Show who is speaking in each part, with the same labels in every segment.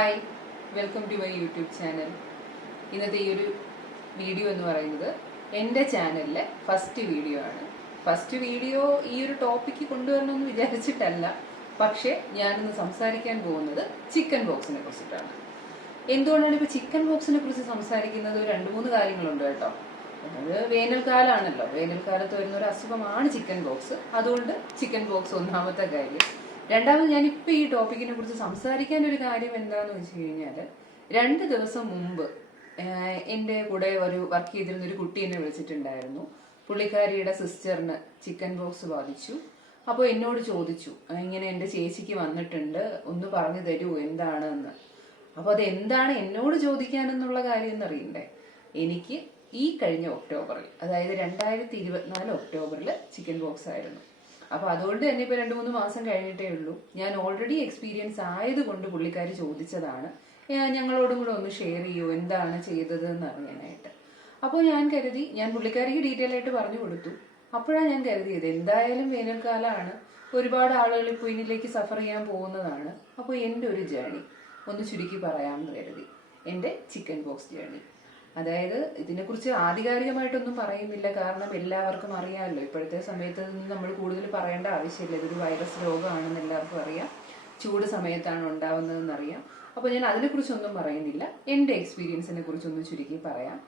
Speaker 1: Hi welcome to my YouTube channel. ഇന്നത്തെ ഈ ഒരു വീഡിയോ എന്ന് പറയുന്നത് എന്റെ ചാനലിലെ ഫസ്റ്റ് വീഡിയോ ആണ്. ഫസ്റ്റ് വീഡിയോ ഈ ഒരു ടോപ്പിക്ക് കൊണ്ടുവരണമെന്ന് വിചാരിച്ചിട്ടല്ല. പക്ഷേ ഞാനിന്ന് സംസാരിക്കാൻ പോകുന്നത് ചിക്കൻ ബോക്സിനെ കുറിച്ചിട്ടാണ്. എന്തുകൊണ്ടാണ് ഇപ്പോൾ ചിക്കൻ ബോക്സിനെ കുറിച്ച് സംസാരിക്കുന്നത്? രണ്ട് മൂന്ന് കാര്യങ്ങളുണ്ട് കേട്ടോ. അത് വേനൽക്കാലമാണല്ലോ വേനൽക്കാലത്ത് വരുന്ന ഒരു അസുഖമാണ് ചിക്കൻ ബോക്സ് അതുകൊണ്ട് ചിക്കൻ ബോക്സ് ഒന്നാമത്തെ കാര്യം രണ്ടാമത് ഞാനിപ്പോൾ ഈ ടോപ്പിക്കിനെ കുറിച്ച് സംസാരിക്കാൻ ഒരു കാര്യം എന്താണെന്ന് വെച്ച് കഴിഞ്ഞാൽ രണ്ട് ദിവസം മുമ്പ് എന്റെ കൂടെ ഒരു വർക്ക് ചെയ്തിരുന്ന ഒരു കുട്ടി എന്നെ വിളിച്ചിട്ടുണ്ടായിരുന്നു. പുള്ളിക്കാരിയുടെ സിസ്റ്ററിന് ചിക്കൻ ബോക്സ് ബാധിച്ചു. അപ്പോൾ എന്നോട് ചോദിച്ചു "ആ, ഇങ്ങനെ എന്റെ ചേച്ചിക്ക് വന്നിട്ടുണ്ട് ഒന്ന് പറഞ്ഞു തരൂ എന്താണ് എന്ന് അപ്പോൾ അത് എന്താണ് എന്നോട് ചോദിക്കാനെന്നുള്ള കാര്യം എന്നറിയണ്ടേ? എനിക്ക് ഈ കഴിഞ്ഞ ഒക്ടോബറിൽ അതായത് രണ്ടായിരത്തി ഇരുപത്തിനാല് ഒക്ടോബറിൽ ചിക്കൻ ബോക്സ് ആയിരുന്നു. അപ്പൊ അതുകൊണ്ട് തന്നെ ഇപ്പൊ രണ്ടു മൂന്ന് മാസം കഴിഞ്ഞിട്ടേ ഉള്ളൂ. ഞാൻ ഓൾറെഡി എക്സ്പീരിയൻസ് ആയതുകൊണ്ട് പുള്ളിക്കാർ ചോദിച്ചതാണ്. ഞങ്ങളോടും കൂടെ ഒന്ന് ഷെയർ ചെയ്യൂ എന്താണ് ചെയ്തത് എന്ന് അറിയാനായിട്ട്. അപ്പോൾ ഞാൻ കരുതി ഞാൻ പുള്ളിക്കാരിക്ക് ഡീറ്റെയിൽ ആയിട്ട് പറഞ്ഞു കൊടുത്തു. അപ്പോഴാണ് ഞാൻ കരുതിയത് എന്തായാലും വേനൽക്കാലമാണ് ഒരുപാട് ആളുകൾ ഇപ്പോൾ ഇതിലേക്ക് സഫർ ചെയ്യാൻ പോകുന്നതാണ്. അപ്പോൾ എന്റെ ഒരു ജേണി ഒന്ന് ചുരുക്കി പറയാമെന്ന് കരുതി. എന്റെ ചിക്കൻ ബോക്സ് ജേണി അതായത് ഇതിനെക്കുറിച്ച് ആധികാരികമായിട്ടൊന്നും പറയുന്നില്ല. കാരണം എല്ലാവർക്കും അറിയാമല്ലോ. ഇപ്പോഴത്തെ സമയത്ത് നമ്മൾ കൂടുതൽ പറയേണ്ട ആവശ്യമില്ല. ഇതൊരു വൈറസ് രോഗമാണെന്ന് എല്ലാവർക്കും അറിയാം. ചൂട് സമയത്താണ് ഉണ്ടാവുന്നതെന്ന് അറിയാം അപ്പോൾ ഞാൻ അതിനെക്കുറിച്ചൊന്നും പറയുന്നില്ല. എന്റെ എക്സ്പീരിയൻസിനെ കുറിച്ചൊന്ന് ചുരുക്കി പറയാം.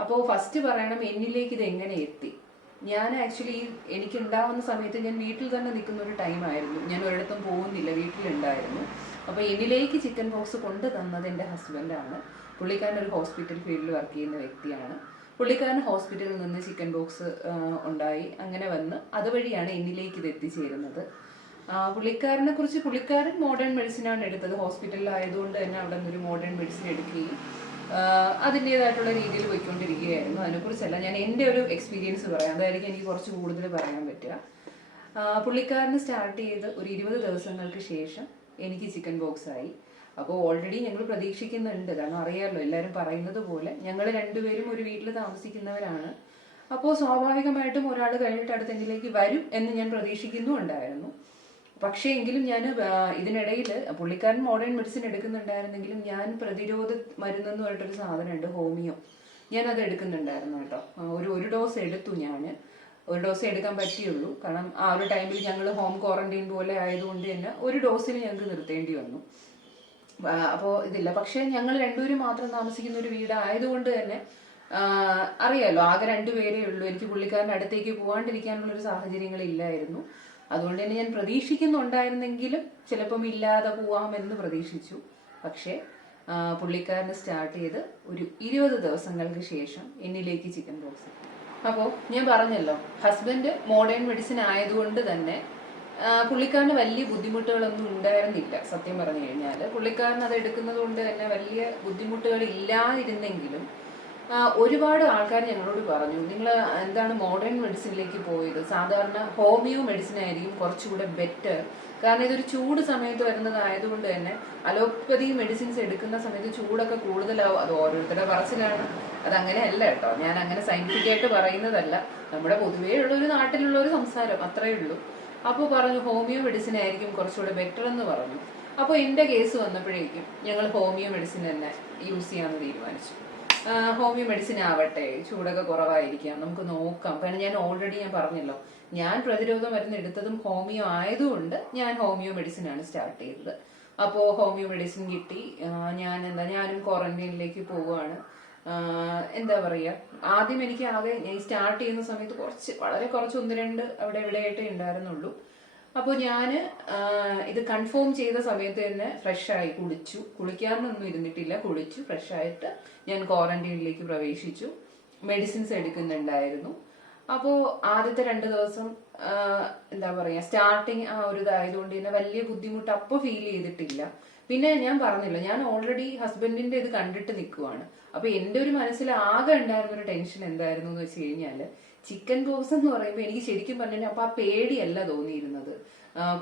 Speaker 1: അപ്പോൾ ഫസ്റ്റ് പറയണം എന്നിലേക്ക് ഇത് എങ്ങനെ എത്തി? ഞാൻ ആക്ച്വലി എനിക്ക് ഉണ്ടാവുന്ന സമയത്ത് ഞാൻ വീട്ടിൽ തന്നെ നിൽക്കുന്ന ഒരു ടൈമായിരുന്നു ഞാൻ ഒരിടത്തും പോകുന്നില്ല. വീട്ടിലുണ്ടായിരുന്നു. അപ്പോൾ എന്നിലേക്ക് ചിക്കൻ ബോക്സ് കൊണ്ടു തന്നത് എന്റെ ഹസ്ബൻഡാണ് പുള്ളിക്കാരൻ ഒരു ഹോസ്പിറ്റൽ ഫീൽഡിൽ വർക്ക് ചെയ്യുന്ന വ്യക്തിയാണ്. പുള്ളിക്കാരൻ ഹോസ്പിറ്റലിൽ നിന്ന് ചിക്കൻ ബോക്സ് ഉണ്ടായി. അങ്ങനെ വന്ന് അതുവഴിയാണ് എന്നിലേക്ക് ഇത് എത്തിച്ചേരുന്നത്. പുള്ളിക്കാരനെ കുറിച്ച് പുള്ളിക്കാരൻ മോഡേൺ മെഡിസിനാണ് എടുത്തത്. ഹോസ്പിറ്റലിലായതുകൊണ്ട് തന്നെ അവിടെ നിന്നൊരു മോഡേൺ മെഡിസിൻ എടുക്കുകയും അതിന്റെതായിട്ടുള്ള രീതിയിൽ പോയിക്കൊണ്ടിരിക്കുകയായിരുന്നു. അതിനെക്കുറിച്ചല്ല ഞാൻ എന്റെ ഒരു എക്സ്പീരിയൻസ് പറയാം. അതായിരിക്കും എനിക്ക് കുറച്ച് കൂടുതൽ പറയാൻ പറ്റുക. പുള്ളിക്കാരന് സ്റ്റാർട്ട് ചെയ്ത് ഒരു ഇരുപത് ദിവസങ്ങൾക്ക് ശേഷം എനിക്ക് ചിക്കൻ ബോക്സ് ആയി അപ്പോൾ ഓൾറെഡി ഞങ്ങൾ പ്രതീക്ഷിക്കുന്നുണ്ട്. കാരണം അറിയാമല്ലോ എല്ലാവരും പറയുന്നത് പോലെ ഞങ്ങൾ രണ്ടുപേരും ഒരു വീട്ടിൽ താമസിക്കുന്നവരാണ്. അപ്പോൾ സ്വാഭാവികമായിട്ടും ഒരാൾ കഴിഞ്ഞിട്ട് അടുത്തെങ്കിലേക്ക് വരും എന്ന് ഞാൻ പ്രതീക്ഷിക്കുന്നുണ്ടായിരുന്നു പക്ഷേ എങ്കിലും ഞാൻ ഇതിനിടയിൽ പുള്ളിക്കാരൻ മോഡേൺ മെഡിസിൻ എടുക്കുന്നുണ്ടായിരുന്നെങ്കിലും ഞാൻ പ്രതിരോധ മരുന്നെന്ന് പറഞ്ഞിട്ടൊരു സാധനമുണ്ട് ഹോമിയോ. ഞാൻ അത് എടുക്കുന്നുണ്ടായിരുന്നു കേട്ടോ. ഒരു ഒരു ഡോസ് എടുത്തു ഞാൻ ഒരു ഡോസ് എടുക്കാൻ പറ്റിയുള്ളൂ. കാരണം ആ ഒരു ടൈമിൽ ഞങ്ങൾ ഹോം ക്വാറന്റൈൻ പോലെ ആയതുകൊണ്ട് തന്നെ ഒരു ഡോസിൽ ഞങ്ങൾക്ക് നിർത്തേണ്ടി വന്നു. ആ, അപ്പോ ഇതില്ല. പക്ഷെ ഞങ്ങൾ രണ്ടുപേരും മാത്രം താമസിക്കുന്ന ഒരു വീട് ആയതുകൊണ്ട് തന്നെ അറിയാലോ ആകെ രണ്ടുപേരേ ഉള്ളൂ. എനിക്ക് പുള്ളിക്കാരന്റെ അടുത്തേക്ക് പോകാണ്ടിരിക്കാനുള്ള ഒരു സാഹചര്യങ്ങൾ ഇല്ലായിരുന്നു. അതുകൊണ്ട് തന്നെ ഞാൻ പ്രതീക്ഷിക്കുന്നുണ്ടായിരുന്നെങ്കിലും ചിലപ്പം ഇല്ലാതെ പോവാമെന്ന് പ്രതീക്ഷിച്ചു. പക്ഷേ പുള്ളിക്കാരന് സ്റ്റാർട്ട് ചെയ്ത് ഒരു ഇരുപത് ദിവസങ്ങൾക്ക് ശേഷം എന്നിലേക്ക് ചിക്കൻ ബോക്സ്. അപ്പോൾ ഞാൻ പറഞ്ഞല്ലോ ഹസ്ബൻഡ് മോഡേൺ മെഡിസിൻ ആയതുകൊണ്ട് തന്നെ പുള്ളിക്കാരന് വലിയ ബുദ്ധിമുട്ടുകളൊന്നും ഉണ്ടായിരുന്നില്ല സത്യം പറഞ്ഞു കഴിഞ്ഞാൽ പുള്ളിക്കാരൻ അത് എടുക്കുന്നത് കൊണ്ട് തന്നെ വലിയ ബുദ്ധിമുട്ടുകൾ ഇല്ലാതിരുന്നെങ്കിലും ഒരുപാട് ആൾക്കാർ ഞങ്ങളോട് പറഞ്ഞു നിങ്ങൾ എന്താണ് മോഡേൺ മെഡിസിനിലേക്ക് പോയത്? സാധാരണ ഹോമിയോ മെഡിസിൻ ആയിരിക്കും കുറച്ചുകൂടെ ബെറ്റർ കാരണം ഇതൊരു ചൂട് സമയത്ത് വരുന്നതായതുകൊണ്ട് തന്നെ അലോപ്പതി മെഡിസിൻസ് എടുക്കുന്ന സമയത്ത് ചൂടൊക്കെ കൂടുതലാവും. അത് ഓരോരുത്തരുടെ പറച്ചിലാണ്. അത് കേട്ടോ. ഞാൻ അങ്ങനെ സയന്റിഫിക് ആയിട്ട് പറയുന്നതല്ല. നമ്മുടെ പൊതുവേ ഉള്ള ഒരു നാട്ടിലുള്ള ഒരു സംസാരം അത്രയേ ഉള്ളൂ. അപ്പോൾ പറഞ്ഞു ഹോമിയോ മെഡിസിൻ ആയിരിക്കും കുറച്ചുകൂടെ ബെറ്റർ എന്ന് പറഞ്ഞു. അപ്പോൾ എന്റെ കേസ് വന്നപ്പോഴേക്കും ഞങ്ങൾ ഹോമിയോ മെഡിസിൻ തന്നെ യൂസ് ചെയ്യാമെന്ന് തീരുമാനിച്ചു. ഹോമിയോ മെഡിസിൻ ആവട്ടെ ചൂടൊക്കെ കുറവായിരിക്കാം നമുക്ക് നോക്കാം. കാരണം ഞാൻ ഓൾറെഡി ഞാൻ പറഞ്ഞല്ലോ ഞാൻ പ്രതിരോധ മരുന്ന് എടുത്തതും ഹോമിയോ ആയതുകൊണ്ട് ഞാൻ ഹോമിയോ മെഡിസിൻ ആണ് സ്റ്റാർട്ട് ചെയ്തത്. അപ്പോൾ ഹോമിയോ മെഡിസിൻ കിട്ടി ഞാൻ എന്താ ഞാനും ക്വാറന്റൈനിലേക്ക് പോവുകയാണ്. എന്താ പറയുക ആദ്യം എനിക്ക് ആകെ ഞാൻ സ്റ്റാർട്ട് ചെയ്യുന്ന സമയത്ത് കുറച്ച് വളരെ കുറച്ച് ഒന്ന് രണ്ട് അവിടെ ഇവിടെ ആയിട്ടേ ഉണ്ടായിരുന്നുള്ളൂ അപ്പോൾ ഞാൻ ഇത് കൺഫേം ചെയ്ത സമയത്ത് തന്നെ ഫ്രഷായി കുളിച്ചു. കുളിക്കാനൊന്നും ഇരുന്നിട്ടില്ല കുളിച്ചു ഫ്രഷായിട്ട് ഞാൻ ക്വാറന്റൈനിലേക്ക് പ്രവേശിച്ചു. മെഡിസിൻസ് എടുക്കുന്നുണ്ടായിരുന്നു. അപ്പോൾ ആദ്യത്തെ രണ്ട് ദിവസം എന്താ പറയുക സ്റ്റാർട്ടിങ് ആ ഒരു ഇതായതുകൊണ്ട് തന്നെ വലിയ ബുദ്ധിമുട്ട് അപ്പോൾ ഫീൽ ചെയ്തിട്ടില്ല. പിന്നെ ഞാൻ പറഞ്ഞില്ല ഞാൻ ഓൾറെഡി ഹസ്ബൻഡിന്റെ ഇത് കണ്ടിട്ട് നിൽക്കുവാണ് അപ്പൊ എന്റെ ഒരു മനസ്സിൽ ആകെ ഉണ്ടായിരുന്ന ഒരു ടെൻഷൻ എന്തായിരുന്നു എന്ന് വെച്ച് കഴിഞ്ഞാൽ ചിക്കൻ ബോക്സ് എന്ന് പറയുമ്പോൾ എനിക്ക് ശരിക്കും പറഞ്ഞു അപ്പൊ ആ പേടിയല്ല തോന്നിയിരുന്നത്.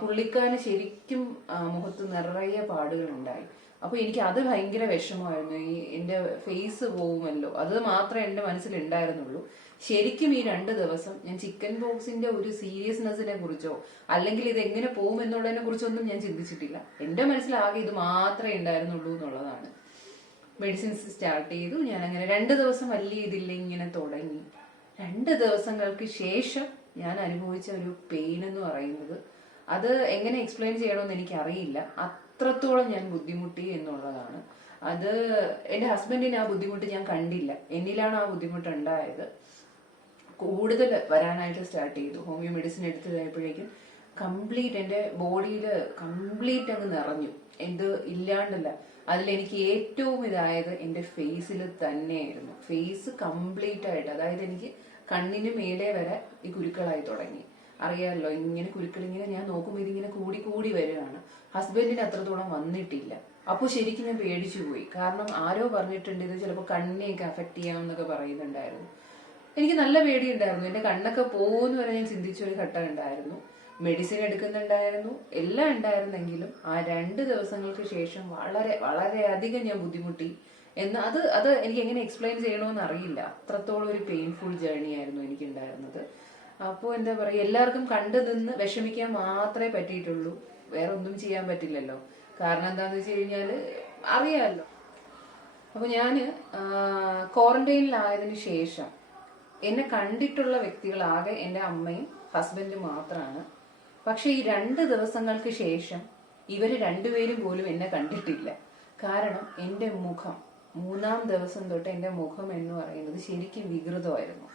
Speaker 1: പുള്ളിക്കാരന് ശരിക്കും മുഖത്ത് നിറയെ പാടുകൾ ഉണ്ടായി അപ്പൊ എനിക്ക് അത് ഭയങ്കര വിഷമമായിരുന്നു. ഈ എന്റെ ഫേസ് പോകുമല്ലോ അത് മാത്രമേ എന്റെ മനസ്സിൽ ഉണ്ടായിരുന്നുള്ളൂ. ശരിക്കും ഈ രണ്ട് ദിവസം ഞാൻ ചിക്കൻ ബോക്സിന്റെ ഒരു സീരിയസ്നെസ്സിനെ കുറിച്ചോ അല്ലെങ്കിൽ ഇത് എങ്ങനെ പോകും എന്നുള്ളതിനെ കുറിച്ചൊന്നും ഞാൻ ചിന്തിച്ചിട്ടില്ല. എന്റെ മനസ്സിലാകെ ഇത് മാത്രമേ ഉണ്ടായിരുന്നുള്ളൂ എന്നുള്ളതാണ്. മെഡിസിൻസ് സ്റ്റാർട്ട് ചെയ്തു. ഞാൻ അങ്ങനെ രണ്ട് ദിവസം വലിയ ഇതില്ല ഇങ്ങനെ തുടങ്ങി. രണ്ട് ദിവസങ്ങൾക്ക് ശേഷം ഞാൻ അനുഭവിച്ച ഒരു പെയിൻ എന്ന് പറയുന്നത് അത് എങ്ങനെ എക്സ്പ്ലെയിൻ ചെയ്യണമെന്ന് എനിക്ക് അറിയില്ല അത്രത്തോളം ഞാൻ ബുദ്ധിമുട്ടി എന്നുള്ളതാണ്. അത് എന്റെ ഹസ്ബൻഡിന് ആ ബുദ്ധിമുട്ട് ഞാൻ കണ്ടില്ല. എന്നിലാണ് ആ ബുദ്ധിമുട്ട് ഉണ്ടായത് കൂടുതൽ വരാനായിട്ട് സ്റ്റാർട്ട് ചെയ്തു. ഹോമിയോ മെഡിസിൻ എടുത്തു കഴിഞ്ഞപ്പോഴേക്കും കംപ്ലീറ്റ് എന്റെ ബോഡിയിൽ കംപ്ലീറ്റ് അങ്ങ് നിറഞ്ഞു. എന്ത് ഇല്ലാണ്ടല്ല. അതിലെനിക്ക് ഏറ്റവും ഇതായത് എന്റെ ഫേസിൽ തന്നെയായിരുന്നു. ഫേസ് കംപ്ലീറ്റ് ആയിട്ട് അതായത് എനിക്ക് കണ്ണിന് മേലെ വരെ ഈ കുരുക്കളായി തുടങ്ങി. അറിയാമല്ലോ ഇങ്ങനെ കുരുക്കൾ ഇങ്ങനെ ഞാൻ നോക്കുമ്പോൾ ഇതിങ്ങനെ കൂടി കൂടി വരികയാണ്. ഹസ്ബൻഡിന് അത്രത്തോളം വന്നിട്ടില്ല. അപ്പോൾ ശരിക്കും ഞാൻ പേടിച്ചു പോയി. കാരണം ആരോ പറഞ്ഞിട്ടുണ്ട് ഇത് ചിലപ്പോൾ കണ്ണിനെയൊക്കെ അഫക്റ്റ് ചെയ്യാമെന്നൊക്കെ പറയുന്നുണ്ടായിരുന്നു. എനിക്ക് നല്ല പേടിയുണ്ടായിരുന്നു. എന്റെ കണ്ണൊക്കെ പോകുമെന്ന് വരെ ഞാൻ ചിന്തിച്ച ഒരു ഘട്ടം ഉണ്ടായിരുന്നു. മെഡിസിൻ എടുക്കുന്നുണ്ടായിരുന്നു. എല്ലാം ഉണ്ടായിരുന്നെങ്കിലും ആ രണ്ട് ദിവസങ്ങൾക്ക് ശേഷം വളരെ വളരെയധികം ഞാൻ ബുദ്ധിമുട്ടി. എന്ന് അത് അത് എനിക്ക് എങ്ങനെ എക്സ്പ്ലെയിൻ ചെയ്യണമെന്ന് അറിയില്ല. അത്രത്തോളം ഒരു പെയിൻഫുൾ ജേർണി ആയിരുന്നു എനിക്ക് ഉണ്ടായിരുന്നത് അപ്പോൾ എന്താ പറയുക എല്ലാവർക്കും കണ്ടു നിന്ന് വിഷമിക്കാൻ മാത്രമേ പറ്റിയിട്ടുള്ളൂ. വേറെ ഒന്നും ചെയ്യാൻ പറ്റില്ലല്ലോ. കാരണം എന്താന്ന് വെച്ച് കഴിഞ്ഞാൽ അറിയാമല്ലോ അപ്പോൾ ഞാൻ ക്വാറന്റൈനിലായതിനു ശേഷം എന്നെ കണ്ടിട്ടുള്ള വ്യക്തികളാകെ എന്റെ അമ്മയും ഹസ്ബൻഡും മാത്രമാണ് പക്ഷേ ഈ രണ്ട് ദിവസങ്ങൾക്ക് ശേഷം ഇവർ രണ്ടുപേരും പോലും എന്നെ കണ്ടിട്ടില്ല. കാരണം എന്റെ മുഖം മൂന്നാം ദിവസം തൊട്ട് എന്റെ മുഖം എന്ന് പറയുന്നത് ശരിക്കും വികൃതമായിരുന്നു.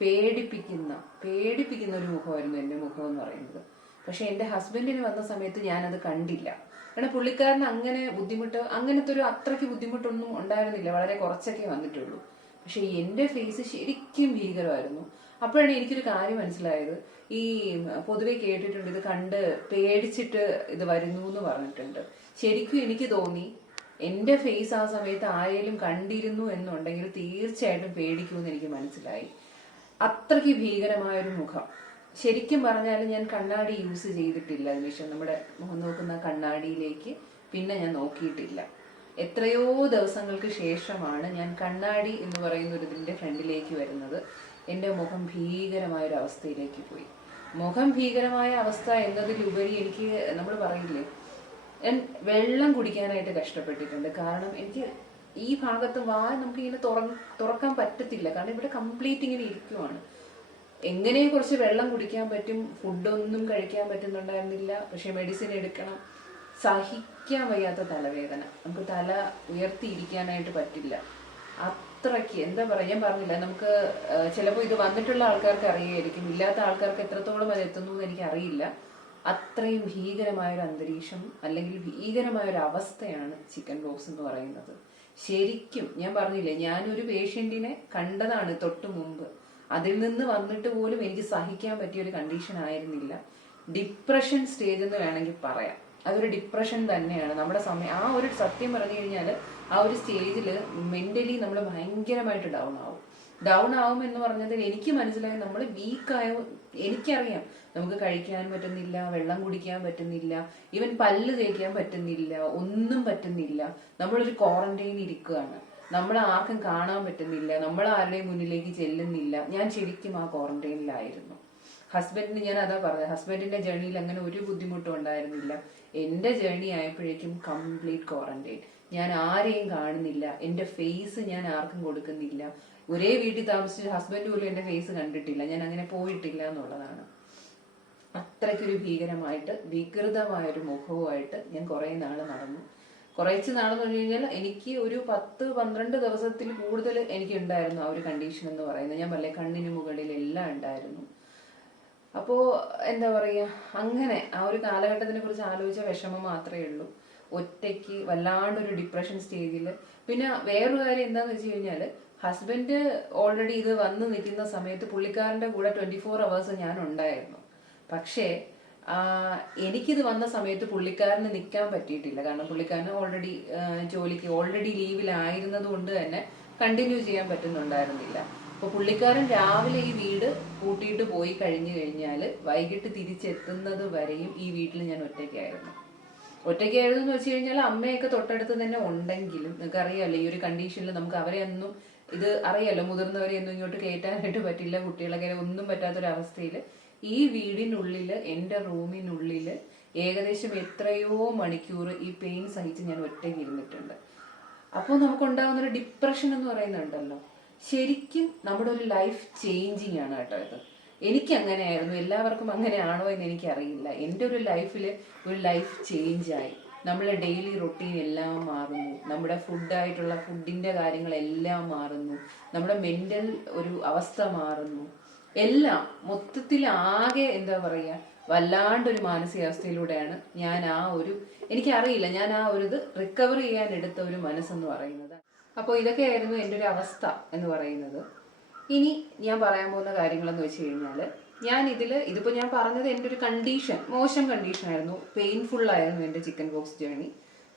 Speaker 1: പേടിപ്പിക്കുന്ന പേടിപ്പിക്കുന്ന ഒരു മുഖമായിരുന്നു എന്റെ മുഖം എന്ന് പറയുന്നത്. പക്ഷെ എന്റെ ഹസ്ബൻഡിന് വന്ന സമയത്ത് ഞാനത് കണ്ടില്ല. കാരണം പുള്ളിക്കാരന് അങ്ങനെ ബുദ്ധിമുട്ട് അങ്ങനത്തെ ഒരു അത്രയ്ക്ക് ബുദ്ധിമുട്ടൊന്നും ഉണ്ടായിരുന്നില്ല. വളരെ കുറച്ചൊക്കെ വന്നിട്ടുള്ളൂ. പക്ഷെ എന്റെ ഫേസ് ശരിക്കും ഭീകരമായിരുന്നു. അപ്പോഴാണ് എനിക്കൊരു കാര്യം മനസ്സിലായത്. ഈ പൊതുവെ കേട്ടിട്ടുണ്ട് ഇത് കണ്ട് പേടിച്ചിട്ട് ഇത് വരുന്നു എന്ന് പറഞ്ഞിട്ടുണ്ട്. ശരിക്കും എനിക്ക് തോന്നി എന്റെ ഫേസ് ആ സമയത്ത് ആയാലും കണ്ടിരുന്നു എന്നുണ്ടെങ്കിൽ തീർച്ചയായിട്ടും പേടിക്കുമെന്ന് എനിക്ക് മനസ്സിലായി. അത്രയ്ക്ക് ഭീകരമായൊരു മുഖം. ശരിക്കും പറഞ്ഞാൽ ഞാൻ കണ്ണാടി യൂസ് ചെയ്തിട്ടില്ല അതിനുശേഷം നമ്മുടെ മുഖം നോക്കുന്ന കണ്ണാടിയിലേക്ക് പിന്നെ ഞാൻ നോക്കിയിട്ടില്ല. എത്രയോ ദിവസങ്ങൾക്ക് ശേഷമാണ് ഞാൻ കണ്ണാടി എന്ന് പറയുന്ന ഒരു ഇതിന്റെ ഫ്രണ്ടിലേക്ക് വരുന്നത്. എന്റെ മുഖം ഭീകരമായ ഒരു അവസ്ഥയിലേക്ക് പോയി. മുഖം ഭീകരമായ അവസ്ഥ എന്നതിലുപരി എനിക്ക് നമ്മൾ പറയില്ലേ? ഞാൻ വെള്ളം കുടിക്കാനായിട്ട് കഷ്ടപ്പെട്ടിട്ടുണ്ട്. കാരണം എനിക്ക് ഈ ഭാഗത്ത് വാ നമുക്ക് ഇങ്ങനെ തുറക്കാൻ പറ്റത്തില്ല. കാരണം ഇവിടെ കംപ്ലീറ്റ് ഇങ്ങനെ ഇരിക്കുവാണ്. എങ്ങനെ കുറച്ച് വെള്ളം കുടിക്കാൻ പറ്റും? ഫുഡൊന്നും കഴിക്കാൻ പറ്റുന്നുണ്ടായിരുന്നില്ല. പക്ഷെ മെഡിസിൻ എടുക്കണം. സഹിക്കാൻ വയ്യാത്ത തലവേദന. നമുക്ക് തല ഉയർത്തിയിരിക്കാനായിട്ട് പറ്റില്ല. അത്രയ്ക്ക് എന്താ പറയാ ഞാൻ പറഞ്ഞില്ല നമുക്ക് ചിലപ്പോൾ ഇത് വന്നിട്ടുള്ള ആൾക്കാർക്ക് അറിയായിരിക്കും. ഇല്ലാത്ത ആൾക്കാർക്ക് എത്രത്തോളം അത് എത്തുന്നു എന്ന് എനിക്ക് അറിയില്ല അത്രയും ഭീകരമായ ഒരു അന്തരീക്ഷം അല്ലെങ്കിൽ ഭീകരമായ ഒരു അവസ്ഥയാണ് ചിക്കൻ ബോക്സ് എന്ന് പറയുന്നത്. ശരിക്കും ഞാൻ പറഞ്ഞില്ലേ ഞാനൊരു പേഷ്യന്റിനെ കണ്ടതാണ് തൊട്ട് മുമ്പ്. അതിൽ നിന്ന് വന്നിട്ട് പോലും എനിക്ക് സഹിക്കാൻ പറ്റിയ ഒരു കണ്ടീഷൻ ആയിരുന്നില്ല. ഡിപ്രഷൻ സ്റ്റേജ് എന്ന് വേണമെങ്കിൽ പറയാം. അതൊരു ഡിപ്രഷൻ തന്നെയാണ്. നമ്മുടെ സമയം ആ ഒരു സത്യം പറഞ്ഞു കഴിഞ്ഞാൽ ആ ഒരു സ്റ്റേജിൽ മെന്റലി നമ്മൾ ഭയങ്കരമായിട്ട് ഡൗൺ ആവും. ഡൗൺ ആവും എന്ന് പറഞ്ഞതിൽ എനിക്ക് മനസ്സിലായി നമ്മൾ വീക്കായോ എനിക്കറിയാം. നമുക്ക് കഴിക്കാൻ പറ്റുന്നില്ല വെള്ളം കുടിക്കാൻ പറ്റുന്നില്ല ഈവൻ പല്ല് തേക്കാൻ പറ്റുന്നില്ല ഒന്നും പറ്റുന്നില്ല. നമ്മളൊരു ക്വാറന്റൈൻ ഇരിക്കുകയാണ്. നമ്മൾ ആർക്കും കാണാൻ പറ്റുന്നില്ല നമ്മൾ ആരുടെയും മുന്നിലേക്ക് ചെല്ലുന്നില്ല. ഞാൻ ശരിക്കും ആ ക്വാറന്റൈനിലായിരുന്നു ഹസ്ബൻഡിന് ഞാൻ അതാ പറഞ്ഞത് ഹസ്ബൻഡിന്റെ ജേണിയിൽ അങ്ങനെ ഒരു ബുദ്ധിമുട്ടും ഉണ്ടായിരുന്നില്ല. എന്റെ ജേണി ആയപ്പോഴേക്കും കംപ്ലീറ്റ് ക്വാറന്റൈൻ ഞാൻ ആരെയും കാണുന്നില്ല. എന്റെ ഫേസ് ഞാൻ ആർക്കും കൊടുക്കുന്നില്ല. ഒരേ വീട്ടിൽ താമസിച്ച ഹസ്ബൻഡ് പോലും എന്റെ ഫേസ് കണ്ടിട്ടില്ല. ഞാൻ അങ്ങനെ പോയിട്ടില്ല എന്നുള്ളതാണ്. അത്രയ്ക്കൊരു ഭീകരമായിട്ട് വികൃതമായൊരു മുഖവുമായിട്ട് ഞാൻ കുറേ നാൾ നടന്നു. കുറച്ച് നാളെന്ന് പറഞ്ഞു കഴിഞ്ഞാൽ എനിക്ക് ഒരു പത്ത് പന്ത്രണ്ട് ദിവസത്തിൽ കൂടുതൽ എനിക്ക് ഉണ്ടായിരുന്നു ആ ഒരു കണ്ടീഷൻ എന്ന് പറയുന്നത്. ഞാൻ പറഞ്ഞ കണ്ണിന് മുകളിൽ എല്ലാം ഉണ്ടായിരുന്നു. അപ്പോ എന്താ പറയുക അങ്ങനെ ആ ഒരു കാലഘട്ടത്തിനെ കുറിച്ച് ആലോചിച്ച വിഷമം മാത്രമേ ഉള്ളൂ. ഒറ്റയ്ക്ക് വല്ലാണ്ടൊരു ഡിപ്രഷൻ സ്റ്റേജിൽ പിന്നെ വേറൊരു കാര്യം എന്താണെന്ന് വെച്ച് കഴിഞ്ഞാൽ ഹസ്ബൻഡ് ഓൾറെഡി ഇത് വന്ന് നിൽക്കുന്ന സമയത്ത് പുള്ളിക്കാരന്റെ കൂടെ ട്വന്റി ഫോർ അവേഴ്സ് ഞാൻ ഉണ്ടായിരുന്നു. പക്ഷേ എനിക്കിത് വന്ന സമയത്ത് പുള്ളിക്കാരന് നിൽക്കാൻ പറ്റിയിട്ടില്ല. കാരണം പുള്ളിക്കാരന് ഓൾറെഡി ജോലിക്ക് ഓൾറെഡി ലീവിലായിരുന്നത് കൊണ്ട് തന്നെ കണ്ടിന്യൂ ചെയ്യാൻ പറ്റുന്നുണ്ടായിരുന്നില്ല. അപ്പൊ പുള്ളിക്കാരൻ രാവിലെ ഈ വീട് കൂട്ടിയിട്ട് പോയി കഴിഞ്ഞു കഴിഞ്ഞാൽ വൈകിട്ട് തിരിച്ചെത്തുന്നത് വരെയും ഈ വീട്ടിൽ ഞാൻ ഒറ്റയ്ക്കായിരുന്നു. ഒറ്റയ്ക്കായിരുന്നു എന്ന് വെച്ച് കഴിഞ്ഞാൽ അമ്മയൊക്കെ തൊട്ടടുത്ത് തന്നെ ഉണ്ടെങ്കിലും നിങ്ങൾക്ക് അറിയാമല്ലോ ഈ ഒരു കണ്ടീഷനിൽ നമുക്ക് അവരെ ഒന്നും ഇത് അറിയാലോ മുതിർന്നവരെ ഒന്നും ഇങ്ങോട്ട് കയറ്റാനായിട്ട് പറ്റില്ല കുട്ടികളൊക്കെ ഒന്നും പറ്റാത്തൊരവസ്ഥയിൽ ഈ വീടിനുള്ളിൽ എന്റെ റൂമിനുള്ളിൽ ഏകദേശം എത്രയോ മണിക്കൂർ ഈ പെയിൻ സഹിച്ച് ഞാൻ ഒറ്റയ്ക്ക് ഇരുന്നിട്ടുണ്ട്. അപ്പോൾ നമുക്കുണ്ടാകുന്ന ഒരു ഡിപ്രഷൻ എന്ന് പറയുന്നുണ്ടല്ലോ. ശരിക്കും നമ്മുടെ ഒരു ലൈഫ് ചേഞ്ചിങ് ആണ് കേട്ടോ ഇത്. എനിക്ക് അങ്ങനെയായിരുന്നു എല്ലാവർക്കും അങ്ങനെയാണോ എന്ന് എനിക്കറിയില്ല. എന്റെ ഒരു ലൈഫിൽ ഒരു ലൈഫ് ചേഞ്ച് ആയി. നമ്മളെ ഡെയിലി റൊട്ടീൻ എല്ലാം മാറുന്നു. നമ്മുടെ ഫുഡായിട്ടുള്ള ഫുഡിന്റെ കാര്യങ്ങളെല്ലാം മാറുന്നു. നമ്മുടെ മെന്റൽ ഒരു അവസ്ഥ മാറുന്നു. എല്ലാം മൊത്തത്തിൽ ആകെ എന്താ പറയുക വല്ലാണ്ടൊരു മാനസികാവസ്ഥയിലൂടെയാണ് ഞാൻ ആ ഒരു എനിക്കറിയില്ല ഞാൻ ആ ഒരു ഇത് റിക്കവർ ചെയ്യാൻ എടുത്ത ഒരു മനസ്സെന്ന് പറയുന്നത്. അപ്പോൾ ഇതൊക്കെയായിരുന്നു എന്റെ ഒരു അവസ്ഥ എന്ന് പറയുന്നത്. ഇനി ഞാൻ പറയാൻ പോകുന്ന കാര്യങ്ങളെന്ന് വെച്ച് കഴിഞ്ഞാൽ ഞാൻ ഇതിൽ ഇതിപ്പോൾ ഞാൻ പറഞ്ഞത് എന്റെ ഒരു കണ്ടീഷൻ മോശം കണ്ടീഷൻ ആയിരുന്നു. പെയിൻഫുൾ ആയിരുന്നു എന്റെ ചിക്കൻ ബോക്സ് ജേണി